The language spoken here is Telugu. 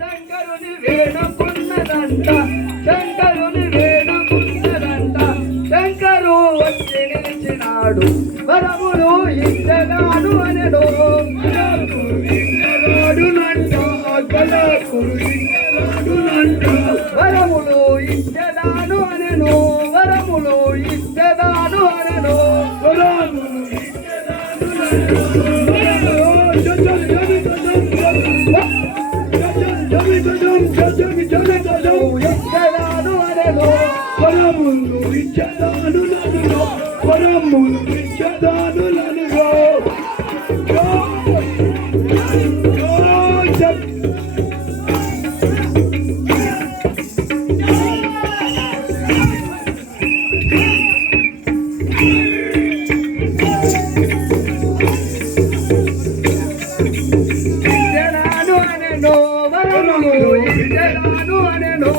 శంకరుని వేడుకున్నదంట, శంకరుని వేడుకున్నదంట. శంకరు వచ్చి నిలిచినాడు, వరములు ఇచ్చగాడు అనెడు. వరములు ఇచ్చదాను అనెను, వరములు ఇచ్చదాను అనెను. వరములు ఇచ్చదాను నన్ను, వరములు ఇచ్చదాను నన్ను. వరములు ఇచ్చదాను అనెను,